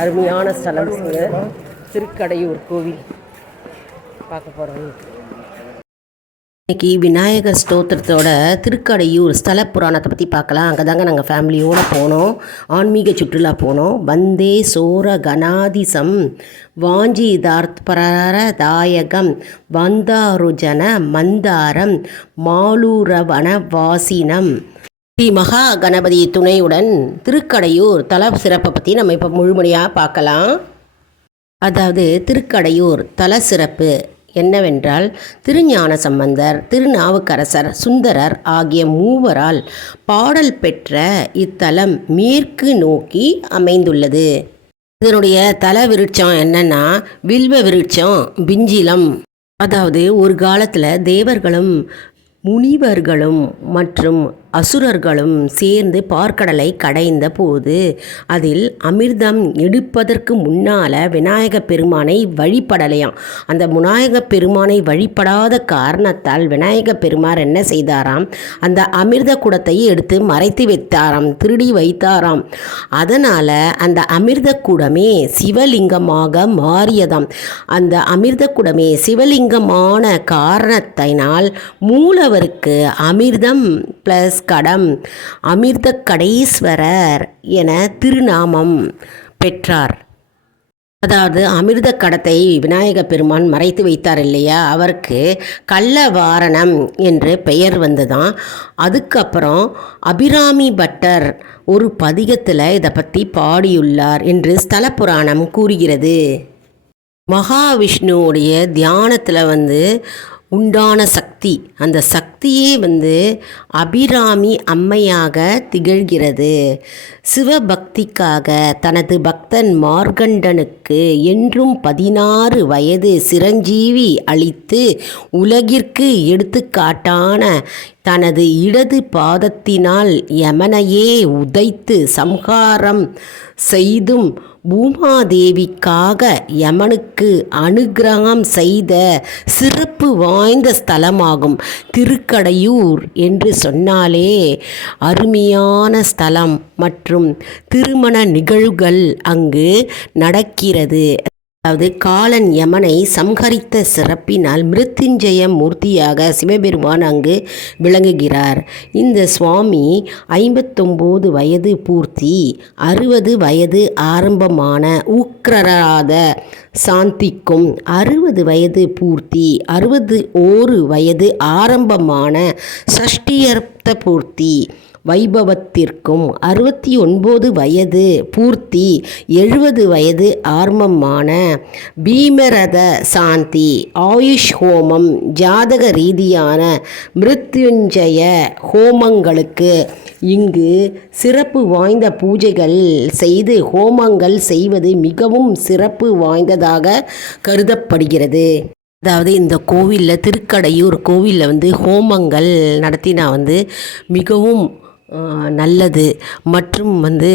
அருமையான ஸ்தலம் திருக்கடையூர் கோவில். பார்க்க போகிறோம் இன்னைக்கு விநாயகர் ஸ்தோத்திரத்தோட திருக்கடையூர் ஸ்தல புராணத்தை பற்றி பார்க்கலாம். அங்கே தாங்க நாங்கள் ஃபேமிலியோடு போனோம். ஆன்மீக சுற்றுலா போனோம். வந்தே சோர கணாதிசம் வாஞ்சிதார்த்தரதாயகம் வந்தாருஜன மந்தாரம் மாலூரவன வாசினம் ஸ்ரீ மகா கணபதி துணையுடன் திருக்கடையூர் தல சிறப்பை பற்றி நம்ம இப்போ முழுமையாக பார்க்கலாம். அதாவது திருக்கடையூர் தல சிறப்பு என்னவென்றால் திருஞான சம்பந்தர் திருநாவுக்கரசர் சுந்தரர் ஆகிய மூவரால் பாடல் பெற்ற இத்தலம் மேற்கு நோக்கி அமைந்துள்ளது. இதனுடைய தல விருட்சம் என்னன்னா வில்வ விருட்சம் பிஞ்சிலம். அதாவது ஒரு காலத்தில் தேவர்களும் முனிவர்களும் மற்றும் அசுரர்களும் சேர்ந்து பார்க்கடலை கடைந்த போது அதில் அமிர்தம் எடுப்பதற்கு முன்னால் விநாயக பெருமானை வழிபடலையாம். அந்த விநாயக பெருமானை வழிபடாத காரணத்தால் விநாயக பெருமார் என்ன செய்தாராம்? அந்த அமிர்த குடத்தை எடுத்து மறைத்து வைத்தாராம் திருடி வைத்தாராம். அதனால் அந்த அமிர்த குடமே சிவலிங்கமாக மாறியதாம். அந்த அமிர்த குடமே சிவலிங்கமான காரணத்தினால் மூலவருக்கு அமிர்தம் ப்ளஸ் கடம் அமிர்த கடேஸ்வரர் என திருநாமம் பெற்றார். அதாவது அமிர்த கடத்தை விநாயக பெருமான் மறைத்து வைத்தார் இல்லையா? அவருக்கு கள்ளவாரணம் என்று பெயர் வந்துதான். அதுக்கப்புறம் அபிராமி பட்டர் ஒரு பதிகத்தில் இதை பற்றி பாடியுள்ளார் என்று ஸ்தல புராணம் கூறுகிறது. மகாவிஷ்ணுவுடைய தியானத்தில் வந்து உண்டான சக்தி. அந்த சக்தியே வந்து அபிராமி அம்மையாக திகழ்கிறது. சிவபக்திக்காக தனது பக்தன் மார்கண்டனுக்கு என்றும் பதினாறு வயது சிரஞ்சீவி அளித்து உலகிற்கு எடுத்துக்காட்டான தனது இடது பாதத்தினால் யமனையே உதைத்து சம்ஹாரம் செய்தும் பூமாதேவிக்காக யமனுக்கு அனுகிரகம் செய்த சிறப்பு வாய்ந்த ஸ்தலமாகும் திருக்கடையூர் என்று சொன்னாலே அருமையான ஸ்தலம் மற்றும் திருமண நிகழ்வுகள் அங்கு நடக்கிறது. அதாவது காலன் யமனை சம்ஹரித்த சிறப்பினால் மிருத்துஞ்சய மூர்த்தியாக சிவபெருமான் அங்கு விளங்குகிறார். இந்த சுவாமி ஐம்பத்தொம்போது வயது பூர்த்தி அறுபது வயது ஆரம்பமான ஊக்கராத சாந்திக்கும் அறுபது வயது பூர்த்தி அறுபது ஓரு வயது ஆரம்பமான சஷ்டியர்த்த பூர்த்தி வைபவத்திற்கும் அறுபத்தி ஒன்பது வயது பூர்த்தி எழுபது வயது ஆர்மமான பீமரத சாந்தி ஆயுஷ் ஹோமம் ஜாதக ரீதியான மிருத்யுஞ்சய ஹோமங்களுக்கு இங்கு சிறப்பு வாய்ந்த பூஜைகள் செய்து ஹோமங்கள் செய்வது மிகவும் சிறப்பு வாய்ந்ததாக கருதப்படுகிறது. அதாவது இந்த கோவிலில் திருக்கடையூர் கோவிலில் வந்து ஹோமங்கள் நடத்தினா வந்து மிகவும் நல்லது. மற்றும் வந்து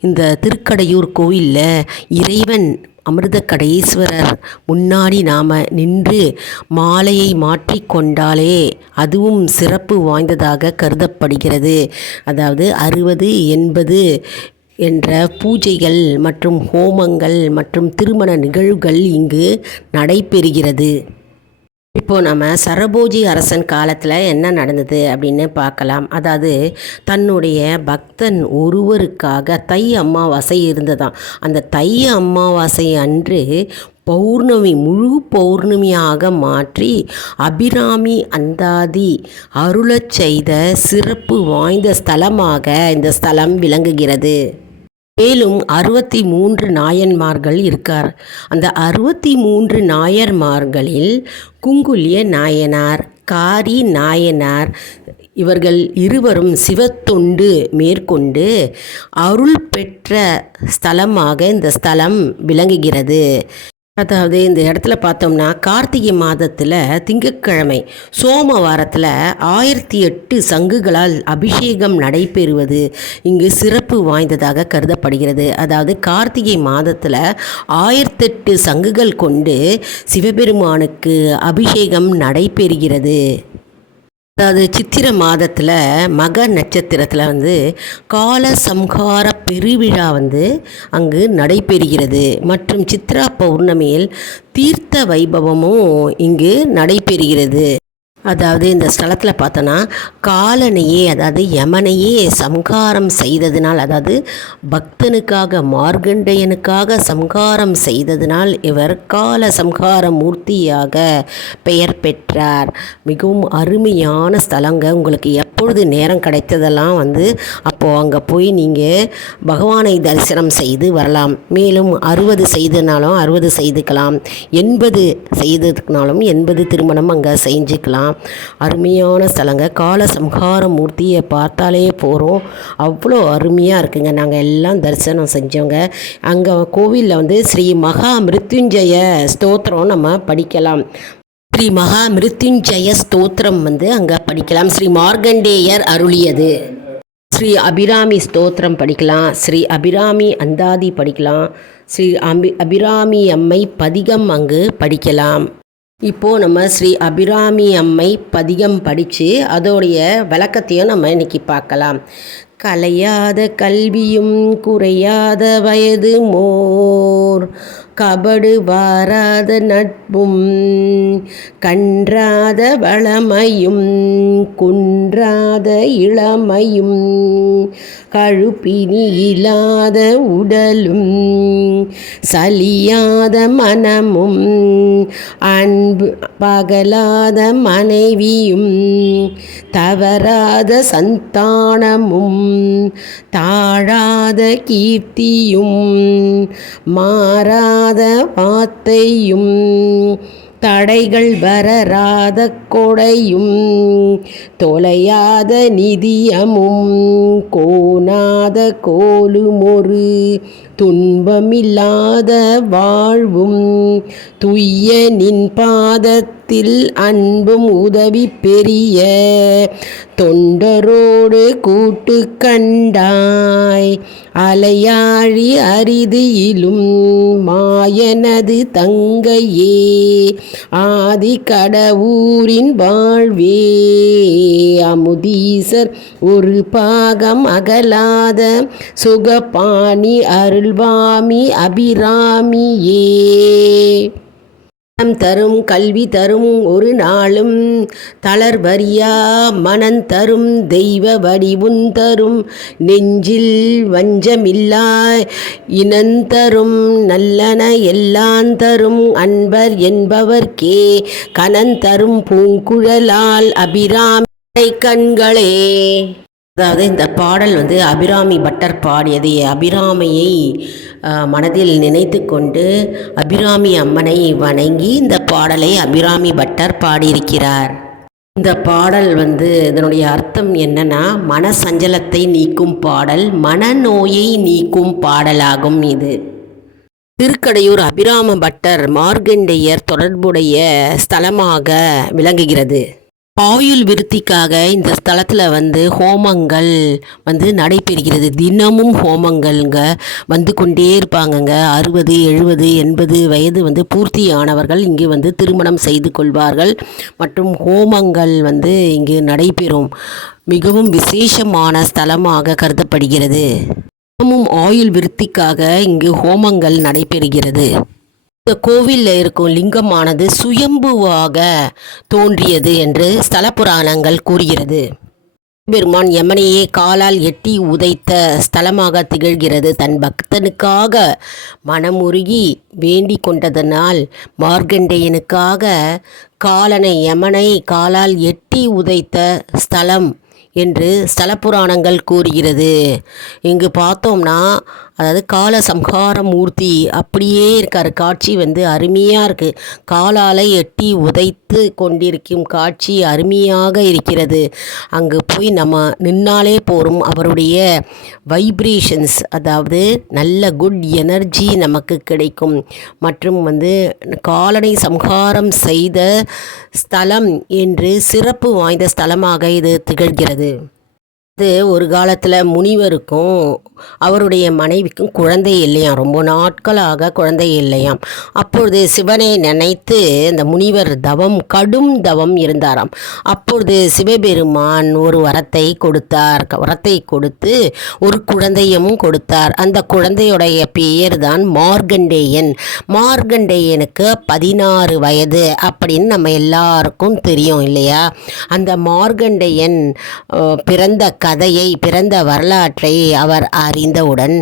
இந்த திருக்கடையூர் கோயிலில் இறைவன் அமிர்த கடேஸ்வரர் முன்னாடி நாம் நின்று மாலையை மாற்றிக்கொண்டாலே அதுவும் சிறப்பு வாய்ந்ததாக கருதப்படுகிறது. அதாவது அறுபது எண்பது என்ற பூஜைகள் மற்றும் ஹோமங்கள் மற்றும் திருமண நிகழ்வுகள் இங்கு நடைபெறுகிறது. இப்போ நம்ம சரபோஜி அரசன் காலத்தில் என்ன நடந்தது அப்படின்னு பார்க்கலாம். அதாவது தன்னுடைய பக்தன் ஒருவருக்காக தை அமாவாசை இருந்ததாம். அந்த தை அமாவாசை அன்று பௌர்ணமி முழு பௌர்ணமியாக மாற்றி அபிராமி அந்தாதி அருளச் செய்த சிறப்பு வாய்ந்த ஸ்தலமாக இந்த ஸ்தலம் விளங்குகிறது. மேலும் அறுபத்தி மூன்று நாயன்மார்கள் இருக்கார். அந்த அறுபத்தி மூன்று நாயன்மார்களில் குங்குலிய நாயனார் காரி நாயனார் இவர்கள் இருவரும் சிவத்தொண்டு மேற்கொண்டு அருள் பெற்ற ஸ்தலமாக இந்த ஸ்தலம் விளங்குகிறது. அதாவது இந்த இடத்துல பார்த்தோம்னா கார்த்திகை மாதத்தில் திங்கட்கிழமை சோமவாரத்தில் ஆயிரத்தி எட்டு சங்குகளால் அபிஷேகம் நடைபெறுவது இங்கு சிறப்பு வாய்ந்ததாக கருதப்படுகிறது. அதாவது கார்த்திகை மாதத்தில் ஆயிரத்தெட்டு சங்குகள் கொண்டு சிவபெருமானுக்கு அபிஷேகம் நடைபெறுகிறது. அதாவது சித்திரை மாதத்தில் மக நட்சத்திரத்தில் வந்து கால சம்ஹார பெருவிழா வந்து அங்கு நடைபெறுகிறது. மற்றும் சித்ரா பௌர்ணமியில் தீர்த்த வைபவமும் இங்கு நடைபெறுகிறது. அதாவது இந்த ஸ்தலத்தில் பார்த்தோன்னா காலனையே அதாவது யமனையே சம்ஹாரம் செய்ததினால் அதாவது பக்தனுக்காக மார்கண்டையனுக்காக சம்ஹாரம் செய்ததினால் இவர் கால சம்ஹார மூர்த்தியாக பெயர் பெற்றார். மிகவும் அருமையான ஸ்தலங்க உங்களுக்கு எப்பொழுது நேரம் கிடைத்ததெல்லாம் வந்து அப்போது அங்கே போய் நீங்கள் பகவானை தரிசனம் செய்து வரலாம். மேலும் அறுபது செய்தனாலும் அறுபது செய்துக்கலாம். எண்பது செய்ததுக்குனாலும் எண்பது திருமணம் அங்கே செஞ்சுக்கலாம். அருமையான ஸ்தலங்க. கால சம்ஹார மூர்த்தியை பார்த்தாலே போகிறோம் அவ்வளோ அருமையாக இருக்குங்க. நாங்கள் எல்லாம் தரிசனம் செஞ்சோங்க. அங்கே கோவிலில் வந்து ஸ்ரீ மகா மிருத்யுஞ்சய ஸ்தோத்திரம் நம்ம படிக்கலாம். ஸ்ரீ மகா மிருத்யுஞ்சய ஸ்தோத்திரம் வந்து அங்கே படிக்கலாம். ஸ்ரீ மார்கண்டேயர் அருளியது. ஸ்ரீ அபிராமி ஸ்தோத்திரம் படிக்கலாம். ஸ்ரீ அபிராமி அந்தாதி படிக்கலாம். ஸ்ரீ அபி அபிராமி அம்மை பதிகம் அங்கு படிக்கலாம். இப்போது நம்ம ஸ்ரீ அபிராமி அம்மை பதிகம் படித்து அதோடைய விளக்கத்தையும் நம்ம இன்னைக்கு பார்க்கலாம். கலையாத கல்வியும் குறையாத வயது மோர். கபடு வாராத நட்பும் கன்றாத வளமையும் குன்றாத இளமையும் கழுப்பினி இல்லாத உடலும் சலியாத மனமும் அன்பு பகலாத மனைவியும் தவறாத சந்தானமும் தாழாத கீர்த்தியும் மாறாத வார்த்தையும் தடைகள் வரராத கொடையும் தொலையாத நிதியமும் கோணாத கோலுமொரு துன்பமில்லாத வாழ்வும் துய்ய நின் பாதத்தில் அன்பும் உதவி பெரிய தொண்டரோடு கூட்டு கண்டாய். அலையாழி அரிதியிலும் மாயனது தங்கையே ஆதி கடவுரின் வாழ்வே. அமுதீசர் ஒரு பாகம் அகலாத சுகபாணி அருள்வாமி அபிராமியே. மனம் தரும் கல்வி தரும் ஒரு நாளும் தளர்வரியா மனம் தரும் தெய்வ வடிவும் தரும். நெஞ்சில் வஞ்சமில்லா இனந்தரும் நல்லன எல்லாம் தரும் அன்பர் என்பவர்க்கே. கனந்தரும் பூங்குழலால் அபிராமி கண்களே. அதாவது இந்த பாடல் வந்து அபிராமி பட்டர் பாடியது. அபிராமியை மனதில் நினைத்து கொண்டு அபிராமி அம்மனை வணங்கி இந்த பாடலை அபிராமி பட்டர் பாடியிருக்கிறார். இந்த பாடல் வந்து இதனுடைய அர்த்தம் என்னன்னா மன சஞ்சலத்தை நீக்கும் பாடல் மனநோயை நீக்கும் பாடலாகும் இது. திருக்கடையூர் அபிராம பட்டர் மார்கண்டேயர் தொடர்புடைய ஸ்தலமாக விளங்குகிறது. ஆயுள் விருத்திக்காக இந்த ஸ்தலத்தில் வந்து ஹோமங்கள் வந்து நடைபெறுகிறது. தினமும் ஹோமங்கள்ங்க வந்து கொண்டே இருப்பாங்கங்க. அறுபது எழுபது எண்பது வயது வந்து பூர்த்தியானவர்கள் இங்கே இங்கு வந்து திருமணம் செய்து கொள்வார்கள். மற்றும் ஹோமங்கள் வந்து இங்கு நடைபெறும். மிகவும் விசேஷமான ஸ்தலமாக கருதப்படுகிறது. தினமும் ஆயுள் விருத்திக்காக இங்கு ஹோமங்கள் நடைபெறுகிறது. இந்த கோவிலில் இருக்கும் லிங்கமானது சுயம்புவாக தோன்றியது என்று ஸ்தல புராணங்கள் கூறுகிறது. பெருமான் யமனையே காலால் எட்டி உதைத்த ஸ்தலமாக திகழ்கிறது. தன் பக்தனுக்காக மனமுருகி வேண்டிக் கொண்டதனால் மார்கண்டேயனுக்காக காலனை யமனை காலால் எட்டி உதைத்த ஸ்தலம் என்று ஸ்தல புராணங்கள் கூறுகிறது. இங்கு பார்த்தோம்னா அதாவது கால சம்ஹார மூர்த்தி அப்படியே இருக்கார். காட்சி வந்து அருமையாக இருக்குது காலால் எட்டி உதைத்து கொண்டிருக்கும் காட்சி அருமையாக இருக்கிறது. அங்கு போய் நம்ம நின்னாலே போகிறோம் அவருடைய வைப்ரேஷன்ஸ் அதாவது நல்ல குட் எனர்ஜி நமக்கு கிடைக்கும். மற்றும் வந்து காலனை சம்ஹாரம் செய்த ஸ்தலம் என்று சிறப்பு வாய்ந்த ஸ்தலமாக இது திகழ்கிறது. அது ஒரு காலத்தில் முனிவருக்கும் அவருடைய மனைவிக்கும் குழந்தை இல்லையாம். ரொம்ப நாட்களாக குழந்தை இல்லையாம். அப்பொழுது சிவனை நினைத்து அந்த முனிவர் தவம் கடும் தவம் இருந்தாராம். அப்பொழுது சிவபெருமான் ஒரு வரத்தை கொடுத்தார். வரத்தை கொடுத்து ஒரு குழந்தையும் கொடுத்தார். அந்த குழந்தையுடைய பெயர் தான் மார்கண்டேயன். மார்கண்டேயனுக்கு பதினாறு வயது அப்படின்னு நம்ம எல்லாருக்கும் தெரியும் இல்லையா? அந்த மார்கண்டேயன் பிறந்த கதையை பிறந்த வரலாற்றை அவர் அறிந்தவுடன்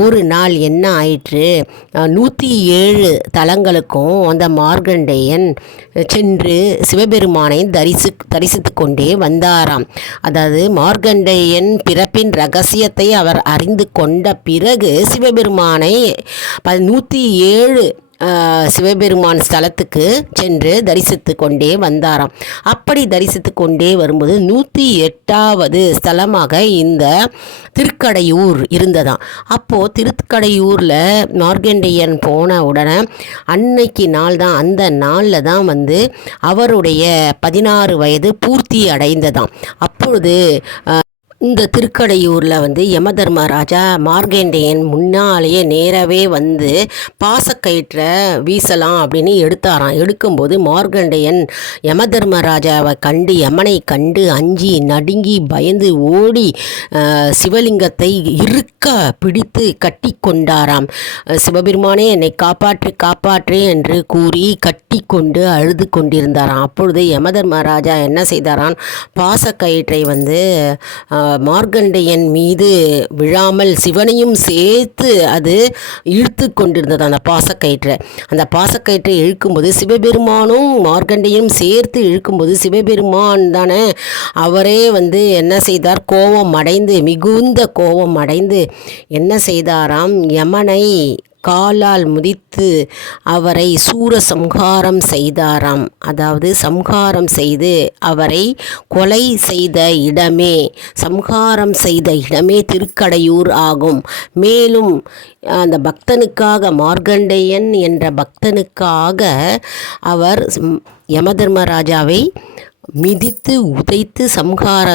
ஒரு நாள் என்ன ஆயிற்று? நூற்றி ஏழு தலங்களுக்கும் அந்த மார்கண்டேயன் சென்று சிவபெருமானை தரிசி தரிசித்து கொண்டே வந்தாராம். அதாவது மார்கண்டேயன் பிறப்பின் ரகசியத்தை அவர் அறிந்து கொண்ட பிறகு சிவபெருமானை ப நூற்றி ஏழு சிவபெருமான் ஸ்தலத்துக்கு சென்று தரிசித்து கொண்டே வந்தாராம். அப்படி தரிசித்து கொண்டே வரும்போது நூற்றி எட்டாவது ஸ்தலமாக இந்த திருக்கடையூர் இருந்ததாம். அப்போது திருக்கடையூரில் மார்கண்டேயன் போன உடனே அன்னைக்கு நாள் தான் அந்த நாளில் தான் வந்து அவருடைய பதினாறு வயது பூர்த்தி அடைந்ததாம். அப்பொழுது இந்த திருக்கடையூரில் வந்து யமதர்மராஜா மார்கண்டேயன் முன்னாலேயே நேராகவே வந்து பாசக்கயிற்றை வீசலாம் அப்படின்னு எடுத்தாராம். எடுக்கும்போது மார்கண்டேயன் யமதர்மராஜாவை கண்டு யமனை கண்டு அஞ்சி நடுங்கி பயந்து ஓடி சிவலிங்கத்தை இருக்க பிடித்து கட்டி கொண்டாராம். சிவபெருமானே என்னை காப்பாற்றி காப்பாற்று என்று கூறி கட்டி கொண்டு அழுது கொண்டிருந்தாராம். அப்பொழுது யமதர்மராஜா என்ன செய்தாராம்? பாசக்கயிற்றை வந்து மார்க்கண்டேயன் மீது விழாமல் சிவனையும் சேர்த்து அது இழுத்து கொண்டிருந்தது அந்த பாசக்கயிற்றை. அந்த பாசக்கயிற்றை இழுக்கும்போது சிவபெருமானும் மார்க்கண்டேயனும் சேர்த்து இழுக்கும்போது சிவபெருமான் தானே அவரே வந்து என்ன செய்தார்? கோபம் அடைந்து மிகுந்த கோபம் அடைந்து என்ன செய்தாராம்? யமனை காலால் முதித்து அவரை சூர சம்ஹாரம் செய்தாராம். அதாவது சம்ஹாரம் செய்து அவரை கொலை செய்த இடமே சம்ஹாரம் செய்த இடமே திருக்கடையூர் ஆகும். மேலும் அந்த பக்தனுக்காக மார்கண்டேயன் என்ற பக்தனுக்காக அவர் யமதர்மராஜாவை மிதித்து உதைத்து சம்ஹார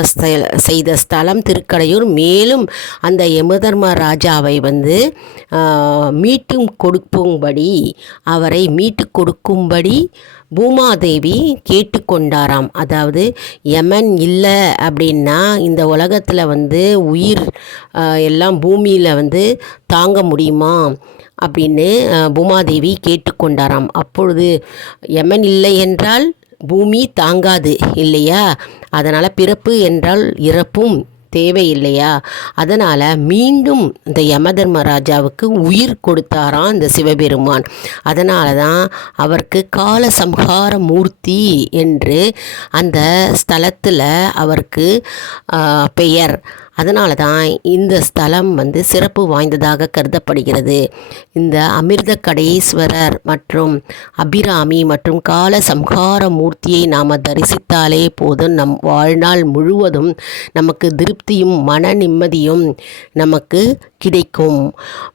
செய்த ஸ்தலம் திருக்கடையூர். மேலும் அந்த யமதர்ம ராஜாவை வந்து மீட்டும் கொடுக்கும்படி அவரை மீட்டு கொடுக்கும்படி பூமாதேவி கேட்டுக்கொண்டாராம். அதாவது யமன் இல்லை அப்படின்னா இந்த உலகத்தில் வந்து உயிர் எல்லாம் பூமியில் வந்து தாங்க முடியுமா? அப்படின்னு பூமாதேவி கேட்டுக்கொண்டாராம். அப்பொழுது யமன் இல்லை என்றால் பூமி தாங்காது இல்லையா? அதனால் பிறப்பு என்றால் இறப்பும் தேவை இல்லையா? அதனால் மீண்டும் இந்த யமதர்மராஜாவுக்கு உயிர் கொடுத்தாராம் இந்த சிவபெருமான். அதனால தான் அவருக்கு கால சம்ஹார மூர்த்தி என்று அந்த ஸ்தலத்தில் அவருக்கு பெயர். அதனால தான் இந்த ஸ்தலம் வந்து சிறப்பு வாய்ந்ததாக கருதப்படுகிறது. இந்த அமிர்த கடேஸ்வரர் மற்றும் அபிராமி மற்றும் கால சம்ஹார மூர்த்தியை நாம் தரிசித்தாலே போதும். நம் வாழ்நாள் முழுவதும் நமக்கு திருப்தியும் மன நிம்மதியும் நமக்கு கிடைக்கும்.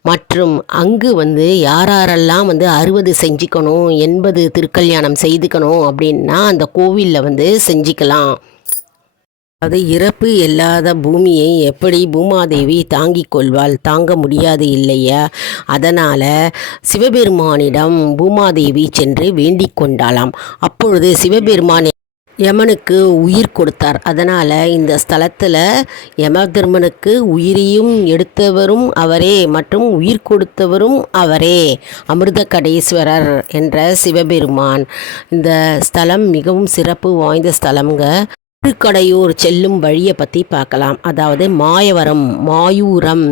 மற்றும் அங்கு வந்து யாரெல்லாம் வந்து அறுபது செஞ்சுக்கணும் எண்பது திருக்கல்யாணம் செய்துக்கணும் அப்படின்னா அந்த கோவிலில் வந்து செஞ்சுக்கலாம். அது இறப்பு இல்லாத பூமியை எப்படி பூமாதேவி தாங்கிக் கொள்வாள்? தாங்க முடியாது இல்லையா? அதனால் சிவபெருமானிடம் பூமாதேவி சென்று வேண்டிக் கொண்டாளாம். அப்பொழுது சிவபெருமான் யமனுக்கு உயிர் கொடுத்தார். அதனால் இந்த ஸ்தலத்தில் யமதர்மனுக்கு உயிரையும் எடுத்தவரும் அவரே மற்றும் உயிர் கொடுத்தவரும் அவரே அமிர்த கடேஸ்வரர் என்ற சிவபெருமான். இந்த ஸ்தலம் மிகவும் சிறப்பு வாய்ந்த ஸ்தலம்ங்க. திருக்கடையூர் செல்லும் வழியை பற்றி பார்க்கலாம். அதாவது மாயவரம் மாயூரம்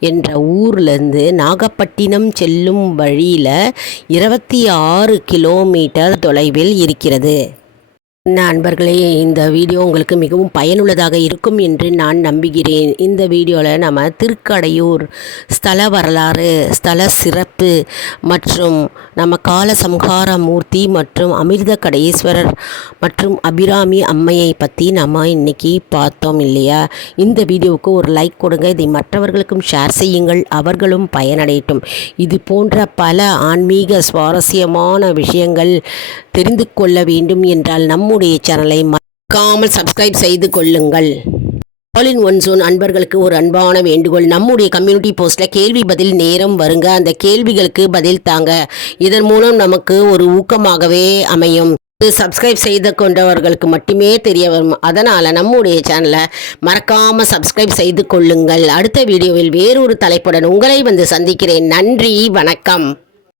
என்ற ஊர்லேருந்து நாகப்பட்டினம் செல்லும் வழியில் இருபத்தி ஆறு கிலோமீட்டர் தொலைவில் இருக்கிறது. நண்பர்களே இந்த வீடியோ உங்களுக்கு மிகவும் பயனுள்ளதாக இருக்கும் என்று நான் நம்புகிறேன். இந்த வீடியோவில் நம்ம திருக்கடையூர் ஸ்தல வரலாறு ஸ்தல சிறப்பு மற்றும் நம்ம கால சம்ஹார மூர்த்தி மற்றும் அமிர்த கடேஸ்வரர் மற்றும் அபிராமி அம்மையை பற்றி நம்ம இன்னைக்கு பார்த்தோம் இல்லையா? இந்த வீடியோவுக்கு ஒரு லைக் கொடுங்க. இதை மற்றவர்களுக்கும் ஷேர் செய்யுங்கள். அவர்களும் பயனடையட்டும். இது போன்ற பல ஆன்மீக சுவாரஸ்யமான விஷயங்கள் தெரிந்து கொள்ள வேண்டும் என்றால் நம்முடைய சேனலை மறக்காமல் சப்ஸ்கிரைப் செய்து கொள்ளுங்கள். ஆல் இன் ஒன் ஜோன் அன்பர்களுக்கு ஒரு அன்பான வேண்டுகோள். நம்முடைய கம்யூனிட்டி போஸ்ட்டில் கேள்வி பதில் நேரம் வருங்க. அந்த கேள்விகளுக்கு பதில் தாங்க. இதன் மூலம் நமக்கு ஒரு ஊக்கமாகவே அமையும். இது சப்ஸ்கிரைப் செய்து கொண்டவர்களுக்கு மட்டுமே தெரிய வரும். அதனால் நம்முடைய சேனலை மறக்காமல் சப்ஸ்கிரைப் செய்து கொள்ளுங்கள். அடுத்த வீடியோவில் வேறொரு தலைப்புடன் உங்களை வந்து சந்திக்கிறேன். நன்றி வணக்கம்.